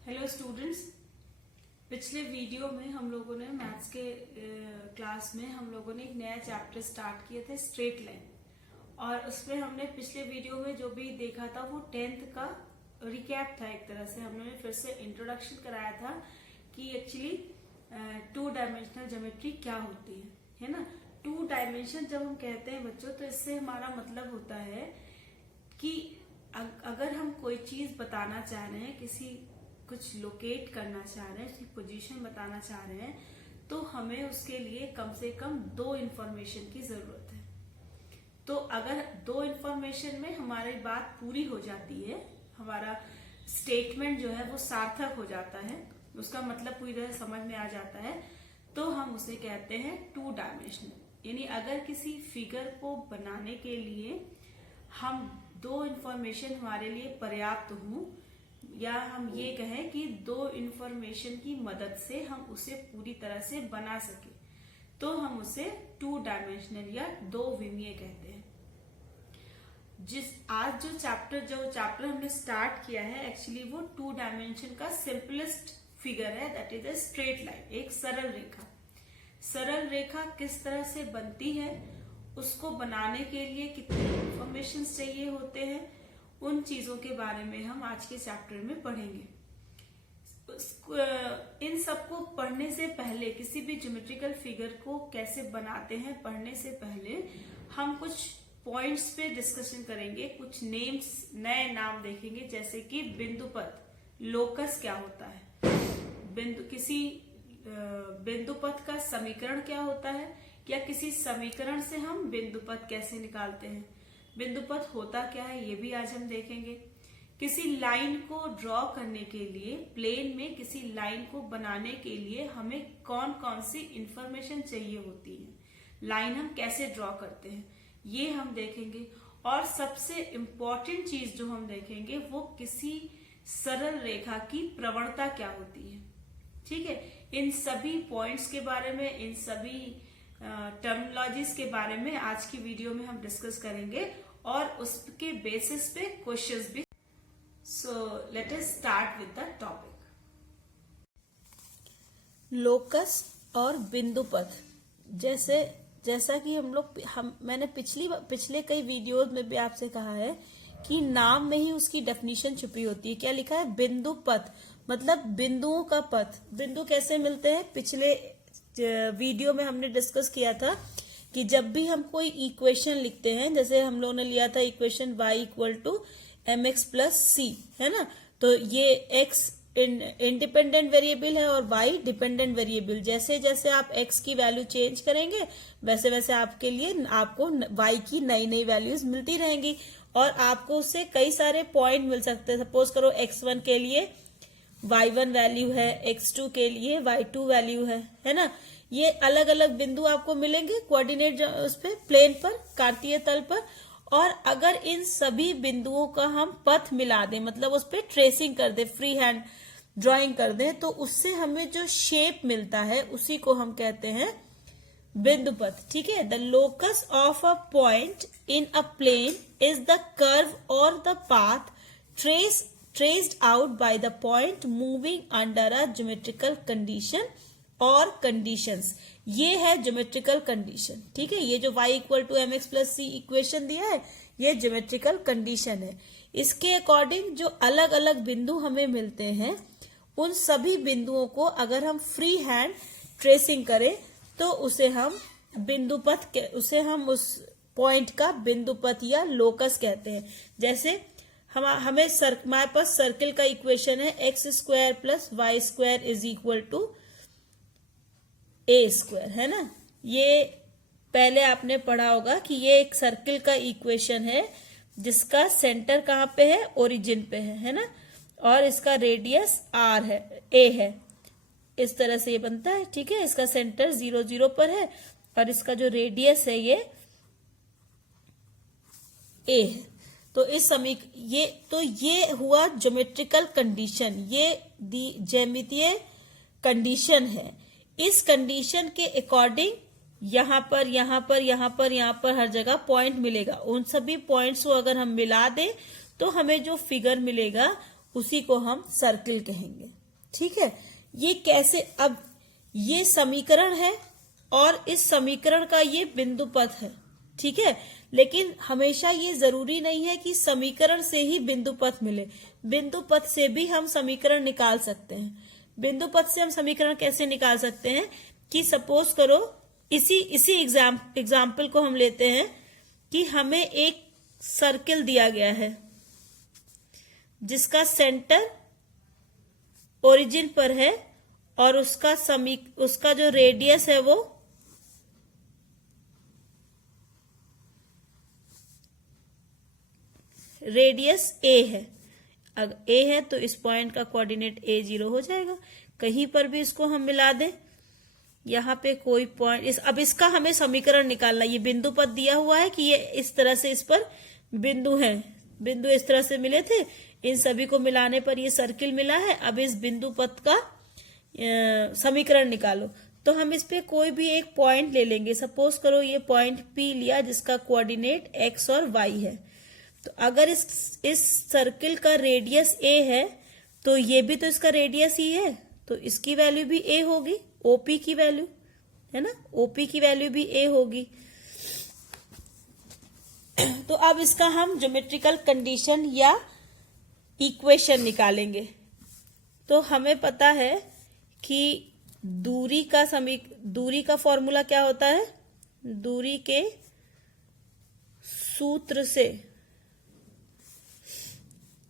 Hello students, पिछले video में हम लोगों ने मैथ्स के क्लास में हम लोगों ने एक नया चैप्टर स्टार्ट किया था स्ट्रेट लाइन। और उसमें हमने पिछले वीडियो में जो भी देखा था वो 10th का रिकैप था। एक तरह से हमने फिर से इंट्रोडक्शन कराया था कि एक्चुअली 2 डायमेंशनल ज्योमेट्री क्या होती है ना। 2 डायमेंशन जब हम कहते हैं बच्चों, तो इससे हमारा मतलब होता है कि अगर हम कोई चीज बताना चाह रहे हैं, किसी कुछ लोकेट करना चाह रहे हैं, उसकी पोजीशन बताना चाह रहे हैं, तो हमें उसके लिए कम से कम 2 इंफॉर्मेशन की जरूरत है। तो अगर 2 इंफॉर्मेशन में हमारी बात पूरी हो जाती है, हमारा स्टेटमेंट जो है वो सार्थक हो जाता है, उसका मतलब पूरी तरह समझ में आ जाता है, तो हम उसे कहते हैं 2 डायमेंशनल। यानी अगर किसी फिगर को बनाने के लिए हम 2 इंफॉर्मेशन हमारे लिए पर्याप्त हो, या हम ये कहें कि 2 इंफॉर्मेशन की मदद से हम उसे पूरी तरह से बना सके, तो हम उसे 2 डायमेंशनल या 2 विमीय कहते हैं। आज जो चैप्टर हमने स्टार्ट किया है, एक्चुअली वो 2 डायमेंशन का सिंपलेस्ट फिगर है, that is a straight line, एक सरल रेखा। सरल रेखा किस तरह से बनती है, उसको बनाने के लिए कितने इंफॉर्मेशन चाहिए होते हैं, उन चीजों के बारे में हम आज के चैप्टर में पढ़ेंगे। इन सबको पढ़ने से पहले, किसी भी ज्योमेट्रिकल फिगर को कैसे बनाते हैं पढ़ने से पहले हम कुछ पॉइंट्स पे डिस्कशन करेंगे, कुछ नए नाम देखेंगे, जैसे कि बिंदुपथ, लोकस क्या होता है, किसी बिंदुपथ का समीकरण क्या होता है, या किसी समीकरण से हम बिंदुपथ कैसे निकालते हैं, बिंदुपथ होता क्या है, ये भी आज हम देखेंगे। किसी लाइन को ड्रॉ करने के लिए, प्लेन में किसी लाइन को बनाने के लिए हमें कौन कौन सी इंफॉर्मेशन चाहिए होती है, लाइन हम कैसे ड्रॉ करते हैं, ये हम देखेंगे। और सबसे इम्पोर्टेंट चीज जो हम देखेंगे वो किसी सरल रेखा की प्रवणता क्या होती है। ठीक है, इन सभी पॉइंट्स के बारे में, इन सभी टर्मिनोलॉजीज के बारे में आज की वीडियो में हम डिस्कस करेंगे, और उसके बेसिस पे क्वेश्चंस भी। So let us start with the topic. Locus और बिंदुपथ, जैसा कि मैंने पिछले कई वीडियोज में भी आपसे कहा है कि नाम में ही उसकी डेफिनेशन छुपी होती है। क्या लिखा है? बिंदुपथ, मतलब बिंदुओं का पथ। बिंदु कैसे मिलते हैं, पिछले वीडियो में हमने डिस्कस किया था कि जब भी हम कोई इक्वेशन लिखते हैं, जैसे हम लोगों ने लिया था equation y equal to mx plus c, है ना, तो ये x इंडिपेंडेंट वेरिएबल है और y डिपेंडेंट वेरिएबल। जैसे जैसे आप x की वैल्यू चेंज करेंगे, वैसे वैसे आपको y की नई नई वैल्यूज मिलती रहेंगी, और आपको उससे कई सारे पॉइंट मिल सकते हैं। सपोज करो x1 के लिए y1 वैल्यू है, x2 के लिए y2 वैल्यू है ना। ये अलग अलग बिंदु आपको मिलेंगे कोऑर्डिनेट उस पे, प्लेन पर, कार्तीय तल पर। और अगर इन सभी बिंदुओं का हम पथ मिला दें, मतलब उस पे ट्रेसिंग कर दे, फ्री हैंड ड्राइंग कर दें, तो उससे हमें जो शेप मिलता है उसी को हम कहते हैं बिंदुपथ। ठीक है, the locus of a point in a plane is the curve और the path traced out by the point moving under a geometrical condition और conditions। ये है geometrical condition। ठीक है, ये जो y equal to mx plus C equation दिया है, ये geometrical condition है। इसके अकॉर्डिंग जो अलग अलग बिंदु हमें मिलते हैं, उन सभी बिंदुओं को अगर हम फ्री हैंड ट्रेसिंग करें, तो उसे हम उस पॉइंट का बिंदुपथ या लोकस कहते हैं। जैसे हमारे पास सर्किल का इक्वेशन है X square plus Y square is equal to A square, है ना। ये पहले आपने पढ़ा होगा कि ये एक सर्किल का इक्वेशन है जिसका सेंटर कहाँ पे है, ओरिजिन पे है ना, और इसका रेडियस आर है, ए है। इस तरह से ये बनता है। ठीक है, इसका सेंटर 0 0 पर है और इसका जो रेडियस है ये ए है। तो ये हुआ ज्योमेट्रिकल कंडीशन, ये ज्यामितीय कंडीशन है। इस कंडीशन के अकॉर्डिंग यहाँ पर हर जगह पॉइंट मिलेगा। उन सभी पॉइंट्स को अगर हम मिला दें, तो हमें जो फिगर मिलेगा उसी को हम सर्किल कहेंगे। ठीक है, ये कैसे, अब ये समीकरण है और इस समीकरण का ये बिंदु पथ है। ठीक है, लेकिन हमेशा ये जरूरी नहीं है कि समीकरण से ही बिंदु पथ मिले, बिंदु पथ से भी हम समीकरण निकाल सकते हैं। बिंदु पथ से हम समीकरण कैसे निकाल सकते हैं कि सपोज करो इसी एग्जाम्पल को हम लेते हैं कि हमें एक सर्किल दिया गया है जिसका सेंटर ओरिजिन पर है और उसका जो रेडियस है वो रेडियस ए है। अगर ए है तो इस पॉइंट का कोऑर्डिनेट ए 0 हो जाएगा। कहीं पर भी इसको हम मिला दें, यहाँ पे कोई पॉइंट, अब इसका हमें समीकरण निकालना। ये बिंदु पथ दिया हुआ है कि ये इस तरह से इस पर बिंदु है, बिंदु इस तरह से मिले थे, इन सभी को मिलाने पर ये सर्किल मिला है। अब इस बिंदु पथ का समीकरण निकालो। तो हम इस पे कोई भी एक पॉइंट ले लेंगे। सपोज करो ये पॉइंट P लिया जिसका कोऑर्डिनेट x और y है। तो अगर इस सर्किल का रेडियस a है तो ये भी तो इसका रेडियस ही है, तो इसकी वैल्यू भी a होगी, OP की वैल्यू है ना, OP की वैल्यू भी a होगी। तो अब इसका हम ज्योमेट्रिकल कंडीशन या इक्वेशन निकालेंगे। तो हमें पता है कि दूरी का फॉर्मूला क्या होता है, दूरी के सूत्र से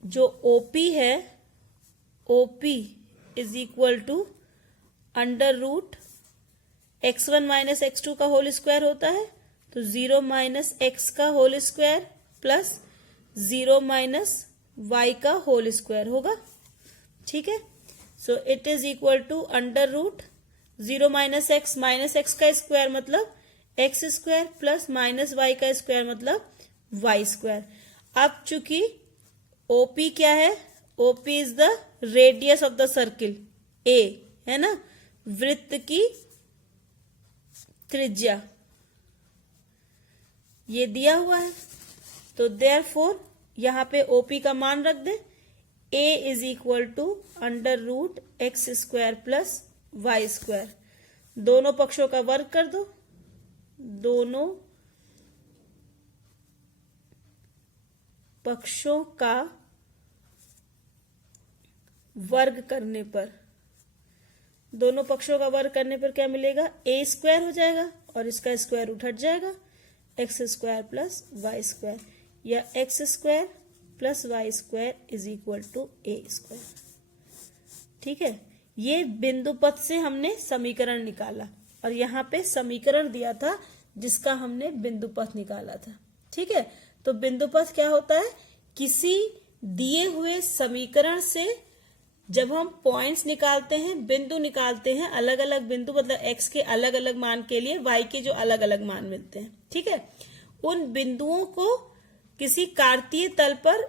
जो OP है, OP is equal to under root x1 minus x2 का होल स्क्वायर होता है। तो 0 माइनस x का whole square plus 0 minus y का होल स्क्वायर होगा। ठीक है, so it is equal to under root 0 minus x का स्क्वायर मतलब x square plus minus y का स्क्वायर मतलब y स्क्वायर। अब चूंकि OP क्या है, OP is the radius of the circle, A है ना, वृत्त की त्रिज्या, ये दिया हुआ है। तो देयरफॉर यहां पे OP का मान रख दे, A is equal to under root X square plus Y square. दोनों पक्षों का वर्ग कर दो, दोनों पक्षों का वर्ग करने पर, दोनों पक्षों का वर्ग करने पर क्या मिलेगा, a स्क्वायर हो जाएगा और इसका स्क्वायर रूट हट जाएगा, x square plus Y square, या x square plus Y square is equal to a square. ठीक है, ये बिंदु पथ से हमने समीकरण निकाला और यहाँ पे समीकरण दिया था जिसका हमने बिंदु पथ निकाला था। ठीक है, तो बिंदु पथ क्या होता है, किसी दिए हुए समीकरण से जब हम पॉइंट्स निकालते हैं, बिंदु निकालते हैं, अलग अलग बिंदु मतलब x के अलग अलग मान के लिए y के जो अलग अलग मान मिलते हैं। ठीक है, उन बिंदुओं को किसी कार्तीय तल पर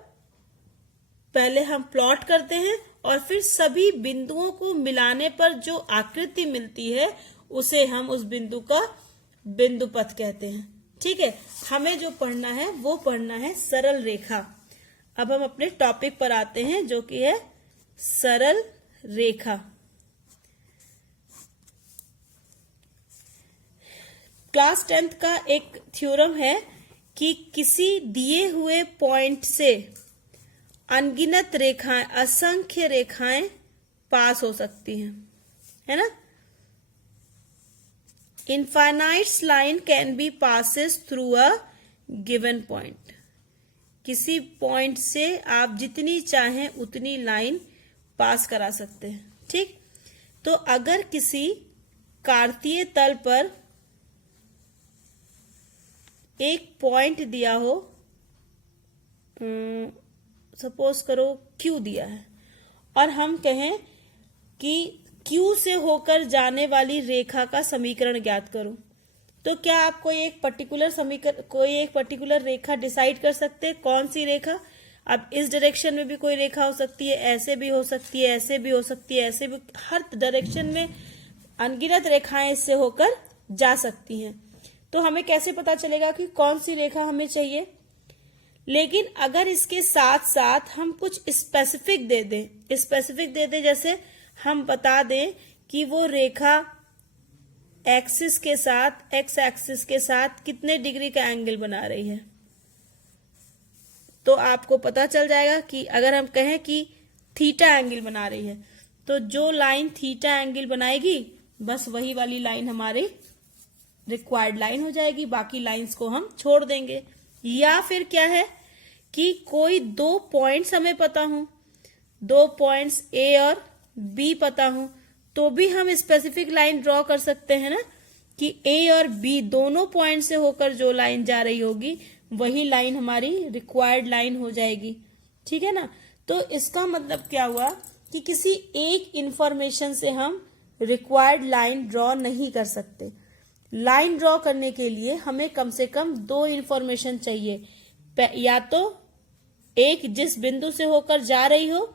पहले हम प्लॉट करते हैं और फिर सभी बिंदुओं को मिलाने पर जो आकृति मिलती है उसे हम उस बिंदु का बिंदु पथ कहते हैं। ठीक है, हमें जो पढ़ना है वो पढ़ना है सरल रेखा। अब हम अपने टॉपिक पर आते हैं जो कि है सरल रेखा। क्लास 10th का एक थ्योरम है कि किसी दिए हुए पॉइंट से अनगिनत रेखाएं, असंख्य रेखाएं पास हो सकती हैं, है ना। Infinite line can be passes through a given point. किसी पॉइंट से आप जितनी चाहें उतनी लाइन पास करा सकते हैं। ठीक, तो अगर किसी कार्तीय तल पर एक पॉइंट दिया हो, सपोज करो Q दिया है, और हम कहें कि Q से होकर जाने वाली रेखा का समीकरण ज्ञात करो, तो क्या आप कोई एक पर्टिकुलर रेखा डिसाइड कर सकते हैं, कौन सी रेखा। अब इस डायरेक्शन में भी कोई रेखा हो सकती है, ऐसे भी हो सकती है, ऐसे भी हो सकती है, ऐसे भी, हर डायरेक्शन में अनगिनत रेखाएं इससे होकर जा सकती हैं। तो हमें कैसे पता चलेगा कि कौन सी रेखा हमें चाहिए। लेकिन अगर इसके साथ साथ हम कुछ स्पेसिफिक दे दें, जैसे हम बता दें कि वो रेखा एक्सिस के साथ, एक्स एक्सिस के साथ कितने डिग्री का एंगल बना रही है, तो आपको पता चल जाएगा कि अगर हम कहें कि थीटा एंगल बना रही है, तो जो लाइन थीटा एंगल बनाएगी बस वही वाली लाइन हमारी रिक्वायर्ड लाइन हो जाएगी, बाकी लाइंस को हम छोड़ देंगे। या फिर क्या है कि कोई 2 पॉइंट्स हमें पता हो, 2 पॉइंट्स ए और बी पता हो, तो भी हम स्पेसिफिक लाइन ड्रॉ कर सकते हैं ना, कि ए और बी दोनों पॉइंट से होकर जो लाइन जा रही होगी वही लाइन हमारी रिक्वायर्ड लाइन हो जाएगी। ठीक है ना। तो इसका मतलब क्या हुआ कि किसी एक इंफॉर्मेशन से हम रिक्वायर्ड लाइन ड्रॉ नहीं कर सकते। लाइन ड्रॉ करने के लिए हमें कम से कम 2 इंफॉर्मेशन चाहिए, या तो एक जिस बिंदु से होकर जा रही हो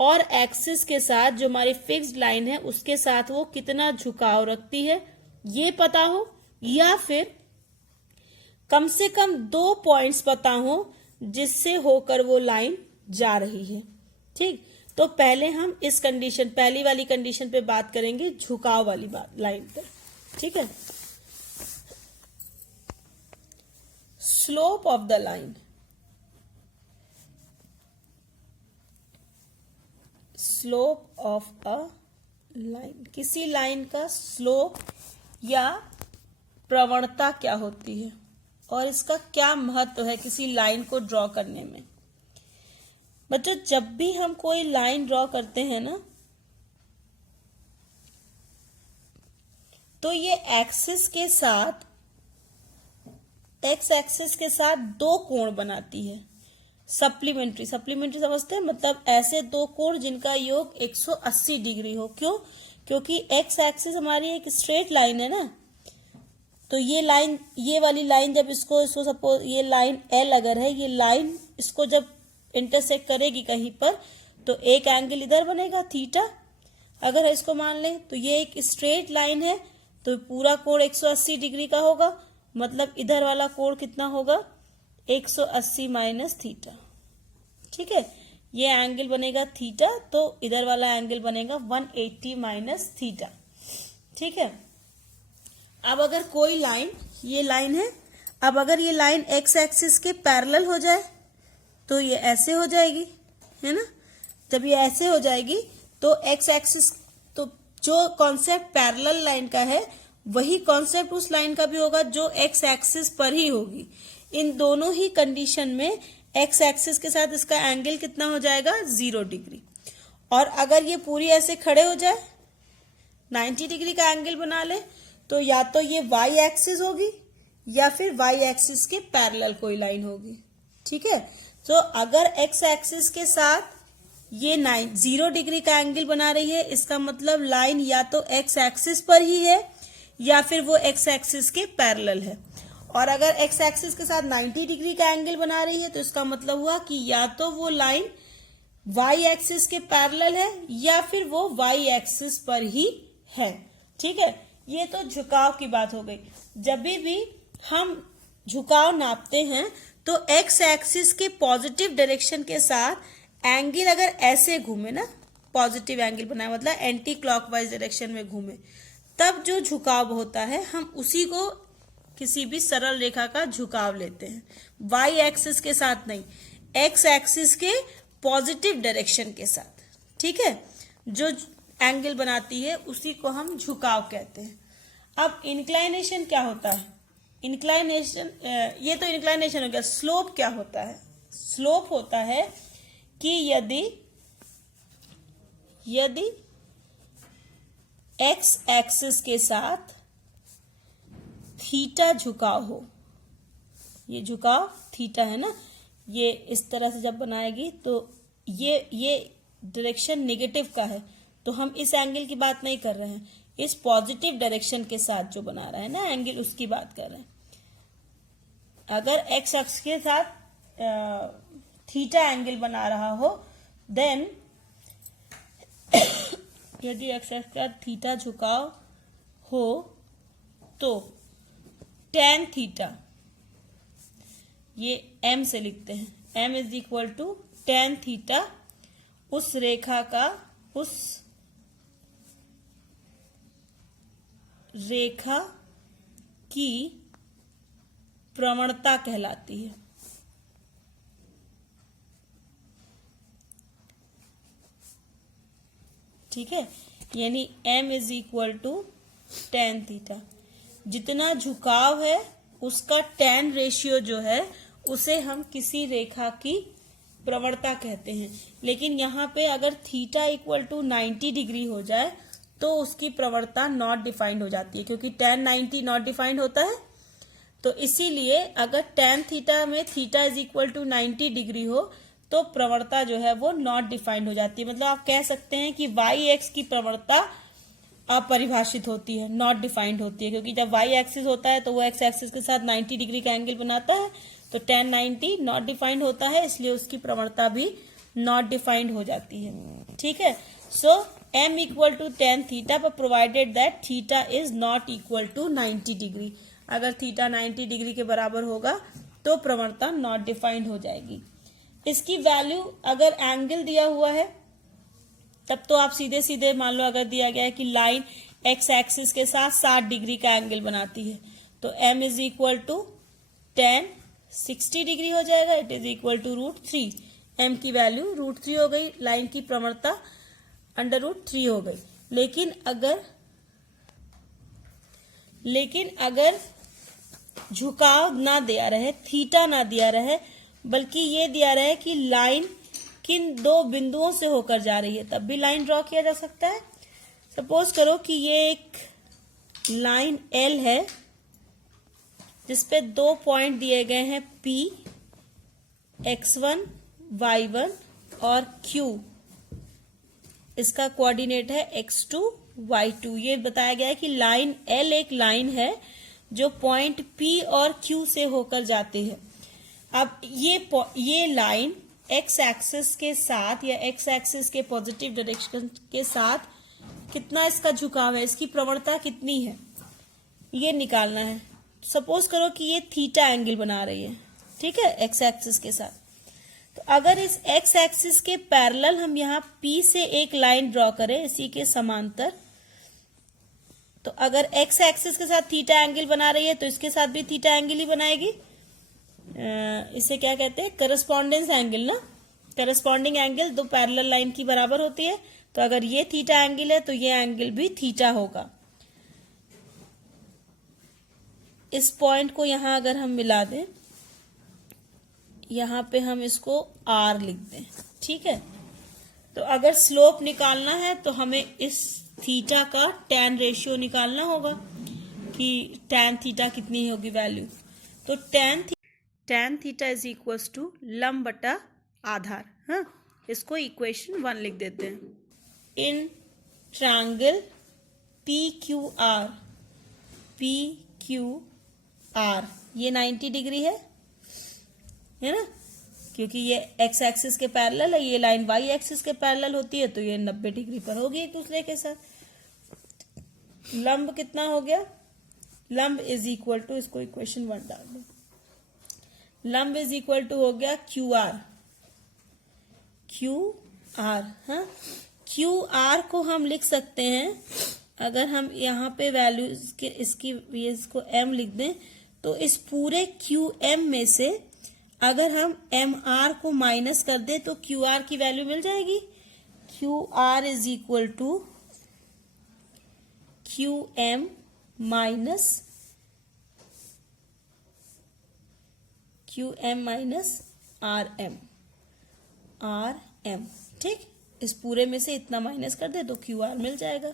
और एक्सिस के साथ जो हमारी फिक्स्ड लाइन है उसके साथ वो कितना झुकाव रखती है ये पता हो, या फिर कम से कम 2 पॉइंट्स पता हो जिससे होकर वो लाइन जा रही है। ठीक, तो पहले हम इस कंडीशन, पहली वाली कंडीशन पे बात करेंगे, झुकाव वाली लाइन पर। ठीक है। Slope of the line, slope of a line, किसी लाइन का स्लोप या प्रवणता क्या होती है और इसका क्या महत्व है किसी लाइन को ड्रॉ करने में। बच्चों, जब भी हम कोई लाइन ड्रॉ करते हैं ना, तो ये एक्सिस के साथ, एक्स एक्सिस के साथ 2 कोण बनाती है। सप्लीमेंट्री समझते हैं, मतलब ऐसे 2 कोण जिनका योग 180 डिग्री हो। क्यों? क्योंकि एक्स एक्सिस हमारी एक स्ट्रेट लाइन है ना, तो ये लाइन, ये वाली लाइन जब इसको सपोज ये लाइन एल अगर है, ये लाइन इसको जब इंटरसेक्ट करेगी कहीं पर, तो एक एंगल इधर बनेगा थीटा। अगर इसको मान लें तो ये एक स्ट्रेट लाइन है, तो पूरा कोण 180 डिग्री का होगा, मतलब इधर वाला कोण कितना होगा 180 माइनस थीटा। ठीक है, ये एंगल बनेगा थीटा, तो इधर वाला एंगल बनेगा 180 माइनस थीटा। ठीक है। अब अगर कोई लाइन, ये लाइन है, अब अगर ये लाइन एक्स एक्सिस के पैरेलल हो जाए तो ये ऐसे हो जाएगी, है ना। जब ये ऐसे हो जाएगी तो एक्स एक्सिस, तो जो कॉन्सेप्ट पैरेलल लाइन का है वही कॉन्सेप्ट उस लाइन का भी होगा जो एक्स एक्सिस पर ही होगी। इन दोनों ही कंडीशन में एक्स एक्सिस के साथ इसका एंगल कितना हो जाएगा 0 डिग्री। और अगर ये पूरी ऐसे खड़े हो जाए, 90 डिग्री का एंगल बना ले, तो या तो ये वाई एक्सिस होगी या फिर वाई एक्सिस के पैरेलल कोई लाइन होगी। ठीक है। तो अगर एक्स एक्सिस के साथ ये 0 डिग्री का एंगल बना रही है, इसका मतलब लाइन या तो एक्स एक्सिस पर ही है या फिर वो एक्स एक्सिस के पैरेलल है। और अगर एक्स एक्सिस के साथ 90 डिग्री का एंगल बना रही है तो इसका मतलब हुआ कि या तो वो लाइन वाई एक्सिस के पैरेलल है या फिर वो वाई एक्सिस पर ही है। ठीक है, ये तो झुकाव की बात हो गई। जब भी हम झुकाव नापते हैं तो एक्स एक्सिस के पॉजिटिव डायरेक्शन के साथ एंगल अगर ऐसे घूमे ना, पॉजिटिव एंगल बनाए मतलब एंटी क्लॉकवाइज डायरेक्शन में घूमे, तब जो झुकाव होता है हम उसी को किसी भी सरल रेखा का झुकाव लेते हैं। वाई एक्सिस के साथ नहीं, एक्स एक्सिस के पॉजिटिव डायरेक्शन के साथ। ठीक है, जो एंगल बनाती है उसी को हम झुकाव कहते हैं। अब इंक्लाइनेशन क्या होता है? इंक्लाइनेशन, ये तो इंक्लाइनेशन हो गया। स्लोप क्या होता है? स्लोप होता है कि यदि एक्स एक्सिस के साथ थीटा झुकाव हो, ये झुकाव थीटा है ना, ये इस तरह से जब बनाएगी तो ये डायरेक्शन नेगेटिव का है, तो हम इस एंगल की बात नहीं कर रहे हैं, इस पॉजिटिव डायरेक्शन के साथ जो बना रहा है ना एंगल, उसकी बात कर रहे हैं। अगर एक्स एक्सिस के साथ थीटा एंगल बना रहा हो, देन यदि एक्स एक्सिस का थीटा झुकाव हो तो tan थीटा ये m से लिखते हैं, m is equal to tan theta उस रेखा की प्रवणता कहलाती है। ठीक है, यानी m is equal to tan theta. जितना झुकाव है उसका tan रेशियो जो है उसे हम किसी रेखा की प्रवणता कहते हैं। लेकिन यहाँ पे अगर थीटा इक्वल टू 90 डिग्री हो जाए तो उसकी प्रवणता नॉट डिफाइंड हो जाती है, क्योंकि tan 90 नॉट डिफाइंड होता है। तो इसीलिए अगर tan थीटा में theta is equal to 90 degree हो तो प्रवणता जो है वो नॉट डिफाइंड हो जाती है। मतलब आप कह सकते हैं कि वाई एक्स की प्रवणता अपरिभाषित होती है, नॉट डिफाइंड होती है, क्योंकि जब वाई एक्सिस होता है तो वो एक्स एक्सिस के साथ 90 डिग्री का एंगल बनाता है। तो tan 90 नॉट डिफाइंड होता है, इसलिए उसकी प्रवणता भी नॉट डिफाइंड हो जाती है। ठीक है, so m equal to tan theta पर provided that theta is not equal to 90 degree. अगर थीटा 90 डिग्री के बराबर होगा तो प्रवणता नॉट डिफाइंड हो जाएगी। इसकी वैल्यू अगर एंगल दिया हुआ है तब तो आप सीधे सीधे मान लो, अगर दिया गया है कि लाइन एक्स एक्सिस के साथ 60 डिग्री का एंगल बनाती है तो m is equal to tan 60 degree हो जाएगा। It is equal to √3। m की वैल्यू √3 हो गई, लाइन की प्रवणता √3 हो गई। लेकिन अगर झुकाव ना दिया रहे, थीटा ना दिया रहे, बल्कि ये दिया रहे कि लाइन किन दो बिंदुओं से होकर जा रही है, तब भी लाइन ड्रॉ किया जा सकता है। सपोज करो कि ये एक लाइन L है जिसपे 2 पॉइंट दिए गए हैं P, x1, y1 और Q। इसका कोऑर्डिनेट है x2, y2। ये बताया गया है कि लाइन L एक लाइन है जो पॉइंट P और Q से होकर जाती है। अब ये लाइन x एक्सिस के साथ या x एक्सिस के पॉजिटिव डायरेक्शन के साथ कितना इसका झुकाव है, इसकी प्रवणता कितनी है, ये निकालना है। सपोज करो कि ये थीटा एंगल बना रही है, ठीक है, x एक्सिस के साथ। तो अगर इस x एक्सिस के पैरेलल हम यहाँ P से एक लाइन ड्रॉ करें इसी के समांतर, तो अगर x एक्सिस के साथ थीटा एंगल बना रही है तो इसके साथ भी थीटा एंगल ही बनाएगी। इसे क्या कहते हैं, करस्पॉन्डेंस एंगल ना। करस्पॉन्डिंग एंगल दो पैरेलल लाइन की बराबर होती है। तो अगर ये थीटा एंगल है तो ये एंगल भी थीटा होगा। इस पॉइंट को यहां अगर हम मिला दें, यहां पे हम इसको R लिख दें, ठीक है। तो अगर स्लोप निकालना है तो हमें इस थीटा का tan रेशियो निकालना होगा कि tan थीटा कितनी होगी वैल्यू। तो tan theta is equal to लंब बटा आधार। हाँ, इसको इक्वेशन 1 लिख देते हैं। इन ट्रायंगल PQR, ये 90 डिग्री है ना, क्योंकि ये x एक्सिस के पैरेलल है, ये लाइन y एक्सिस के पैरेलल होती है, तो ये 90 डिग्री पर होगी एक दूसरे के साथ। लंब कितना हो गया, लंब इज इक्वल टू, इसको इक्वेशन 1 डाल दो, लंब इज इक्वल टू हो गया QR। हाँ, QR को हम लिख सकते हैं, अगर हम यहाँ पे वैल्यू इसको m लिख दें तो इस पूरे QM में से अगर हम MR को माइनस कर दें तो QR की वैल्यू मिल जाएगी। QR is equal to QM minus RM, ठीक। इस पूरे में से इतना माइनस कर दे तो QR मिल जाएगा।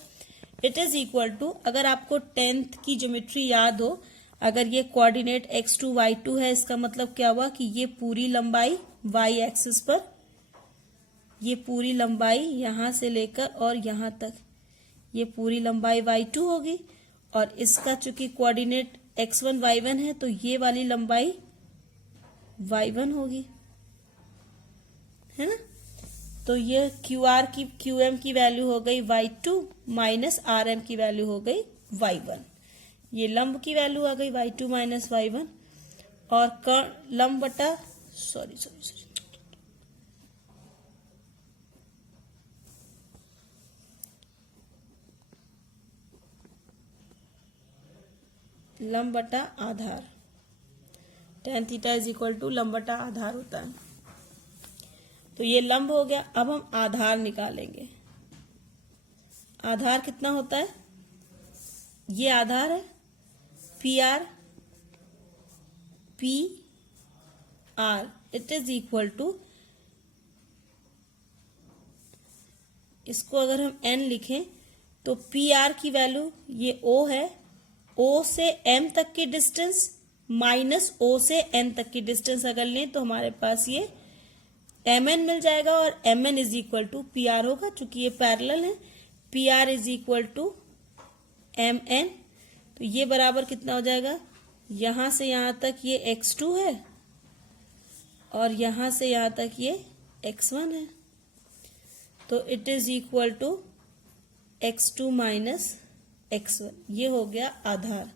इट इज इक्वल टू, अगर आपको 10th की ज्योमेट्री याद हो, अगर ये कोऑर्डिनेट x2 y2 है, इसका मतलब क्या हुआ कि ये पूरी लंबाई y एक्सिस पर, ये पूरी लंबाई यहां से लेकर और यहां तक, ये पूरी लंबाई y2 होगी। और इसका चूंकि कोऑर्डिनेट x1 y1 है तो ये वाली लंबाई y1 होगी, है ना। तो ये QM की वैल्यू हो गई y2 माइनस RM की वैल्यू हो गई y1। ये लंब की वैल्यू आ गई y2 माइनस y1। और कर्ण लंब बटा सॉरी लंब बटा आधार। tan theta is equal to लंब बटा आधार होता है। तो ये लंब हो गया। अब हम आधार निकालेंगे। आधार कितना होता है? ये आधार है P R it is equal to, इसको अगर हम n लिखें तो पी आर की वैल्यू ये o है, o से m तक की डिस्टेंस माइनस o से n तक की डिस्टेंस अगर लें तो हमारे पास ये mn मिल जाएगा और mn is equal to P R होगा। चूंकि ये पैरेलल है, P R is equal to mn। तो ये बराबर कितना हो जाएगा? यहां से यहां तक ये x2 है और यहां से यहां तक ये x1 है। तो it is equal to x2 minus x1। ये हो गया आधार।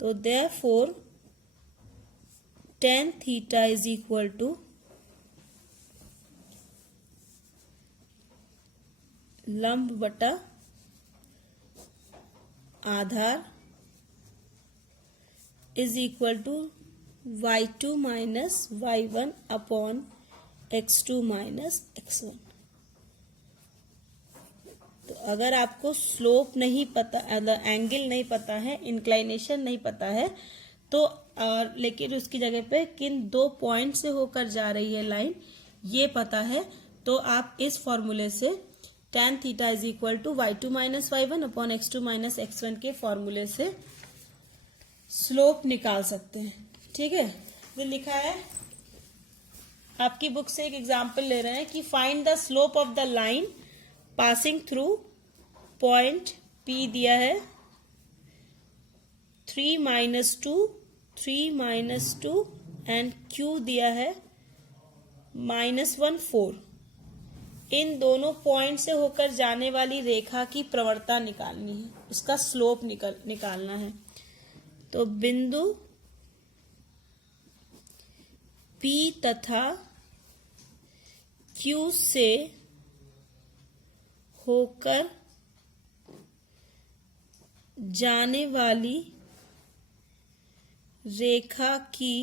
तो therefore tan theta is equal to लंब बटा आधार is equal to y2 minus y1 upon x2 minus x1। तो अगर आपको स्लोप नहीं पता, एंगल नहीं पता है, इंक्लाइनेशन नहीं पता है, तो लेकिन उसकी जगह पे किन दो पॉइंट से होकर जा रही है लाइन ये पता है, तो आप इस फॉर्मूले से tan theta is equal to y2 minus y1 upon x2 minus x1 के फॉर्मूले से स्लोप निकाल सकते हैं। ठीक है, ये लिखा है आपकी बुक से। एक एग्जांपल ले रहे हैं कि find the slope of the line passing through point P दिया है 3 माइनस 2 एंड Q दिया है -1 4। इन दोनों पॉइंट से होकर जाने वाली रेखा की प्रवणता निकालनी है, उसका स्लोप निकालना है। तो बिंदु P तथा Q से होकर जाने वाली रेखा की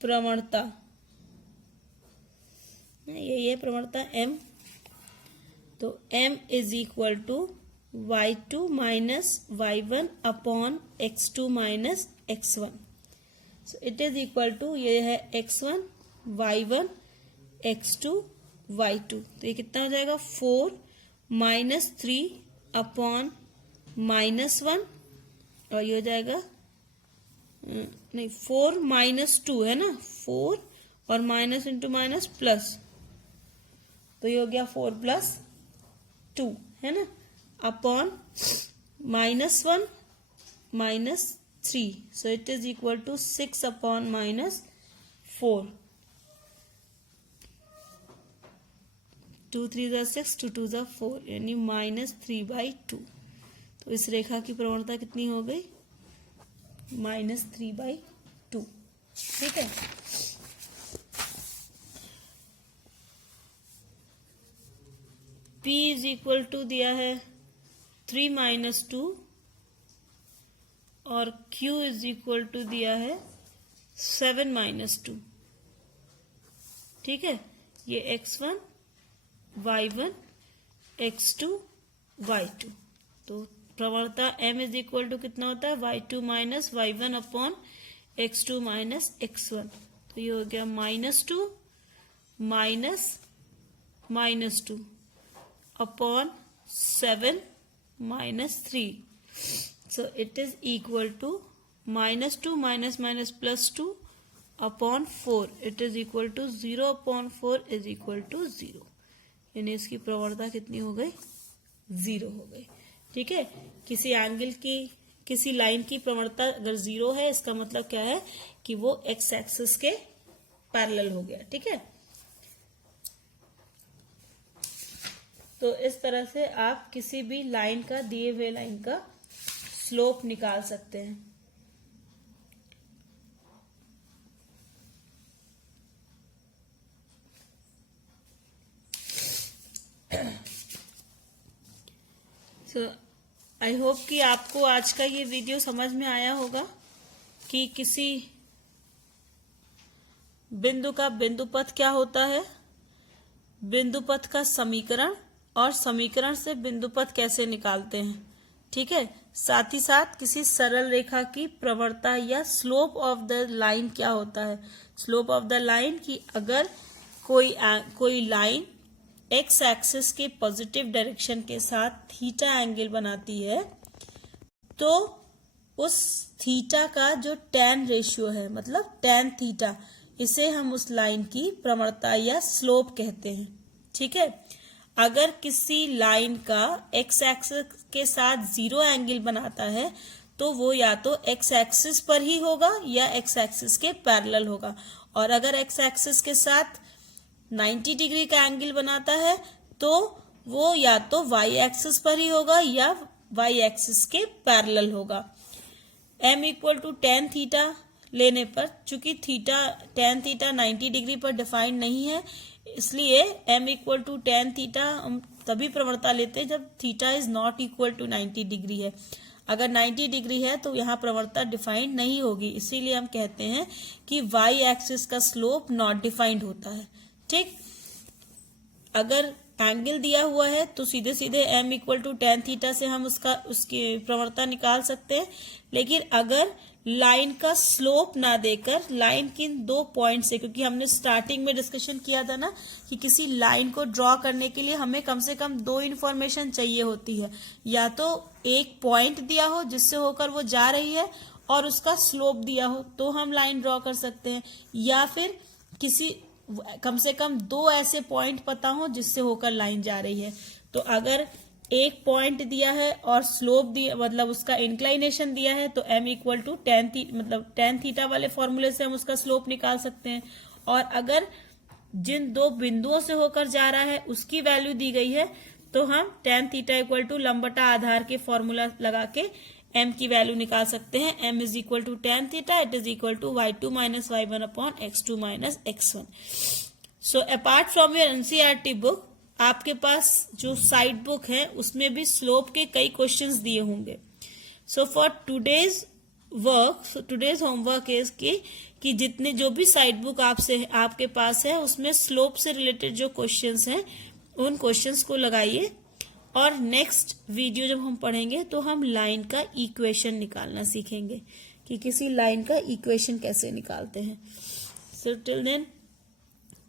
प्रवणता, ये प्रवणता m। तो m is equal to y2 minus y1 upon x2 minus x1। So it is equal to, ये है x1 y1 x2 y2। तो ये कितना हो जाएगा? 4 माइनस 3 अपॉन -1 और ये हो जाएगा नहीं 4 माइनस 2 है ना, 4 और माइनस इंटू माइनस प्लस, तो ये हो गया 4 प्लस 2 है ना, upon -1 minus 3। So it is equal to 6 upon -4। 2 3 6, 2 2 4, यानी -3/2। तो इस रेखा की प्रवणता कितनी हो गई? -3/2। ठीक है, P इज इक्वल टू दिया है 3 माइनस 2 और Q इज इक्वल टू दिया है 7 माइनस 2। ठीक है, ये x1 y1 x2 y2। तो प्रवणता m इज इक्वल टू कितना होता है? y2 minus y1 upon x2 minus x1। तो ये हो गया -2 minus -2 upon 7 minus 3। So it is equal to -2 minus +2 upon 4। It is equal to 0 upon 4 is equal to 0। यानी इसकी प्रवणता कितनी हो गई? 0 हो गई। ठीक है, किसी एंगल की, किसी लाइन की प्रवणता अगर 0 है, इसका मतलब क्या है कि वो x एक्सिस के पैरेलल हो गया। ठीक है, तो इस तरह से आप किसी भी लाइन का, दिए हुए लाइन का स्लोप निकाल सकते हैं। सो आई होप कि आपको आज का ये वीडियो समझ में आया होगा कि किसी बिंदु का बिंदुपथ क्या होता है, बिंदुपथ का समीकरण और समीकरण से बिंदुपथ कैसे निकालते हैं। ठीक है, साथ ही साथ किसी सरल रेखा की प्रवणता या स्लोप ऑफ द लाइन क्या होता है। स्लोप ऑफ द लाइन की अगर कोई लाइन एक्स एक्सिस के पॉजिटिव डायरेक्शन के साथ थीटा एंगल बनाती है तो उस थीटा का जो टैन रेशियो है, मतलब टैन थीटा, इसे हम उस लाइन की प्रवणता या स्लोप कहते हैं। ठीक है, अगर किसी लाइन का एक्स एक्सिस के साथ जीरो एंगल बनाता है तो वो या तो एक्स एक्सिस पर ही होगा या एक्स एक्सिस के पैरेलल होगा, और अगर एक्स एक्सिस के साथ 90 डिग्री का एंगल बनाता है तो वो या तो वाई एक्सिस पर ही होगा या वाई एक्सिस के पैरेलल होगा। m equal to tan theta लेने पर, चूंकि टेन थीटा 90 डिग्री पर डिफाइंड नहीं है, इसलिए m equal to tan theta हम तभी प्रवणता लेते हैं जब थीटा is not equal to 90 degree है। अगर 90 डिग्री है तो यहाँ प्रवणता डिफाइंड नहीं होगी, इसीलिए हम कहते हैं कि वाई एक्सिस का स्लोप नॉट डिफाइंड होता है। ठीक, अगर एंगल दिया हुआ है तो सीधे सीधे m equal to tan theta से हम उसकी प्रवणता निकाल सकते हैं, लेकिन अगर लाइन का स्लोप ना देकर लाइन की दो पॉइंट से, क्योंकि हमने स्टार्टिंग में डिस्कशन किया था ना कि किसी लाइन को ड्रॉ करने के लिए हमें कम से कम दो इन्फॉर्मेशन चाहिए होती है, या तो एक पॉइंट दिया हो जिससे होकर वो जा रही है और उसका स्लोप दिया हो तो हम लाइन ड्रॉ कर सकते हैं, या फिर कम से कम दो ऐसे पॉइंट पता हो जिससे होकर लाइन जा रही है। तो अगर एक पॉइंट दिया है और स्लोप दिया, मतलब उसका इंक्लाइनेशन दिया है, तो m equal to tan theta वाले फॉर्मूले से हम उसका स्लोप निकाल सकते हैं। और अगर जिन दो बिंदुओं से होकर जा रहा है उसकी वैल्यू दी गई है तो हम टेन थीटा इक्वल टू लंब बटा आधार के फॉर्मूला लगा के m की वैल्यू निकाल सकते हैं। m is equal to tan theta, it is equal to y2 minus y1 upon x2 minus x1। So apart from your NCERT book, आपके पास जो साइड बुक है उसमें भी स्लोप के कई क्वेश्चंस दिए होंगे। So for today's homework is कि जितने जो भी साइड बुक आपके पास है उसमें स्लोप से रिलेटेड जो क्वेश्चंस हैं उन क्वेश्चंस को लगाइए, और नेक्स्ट वीडियो जब हम पढ़ेंगे तो हम लाइन का इक्वेशन निकालना सीखेंगे कि किसी लाइन का इक्वेशन कैसे निकालते हैं। So till then,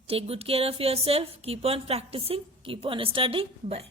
take good care of yourself, keep on practicing, keep on studying, bye.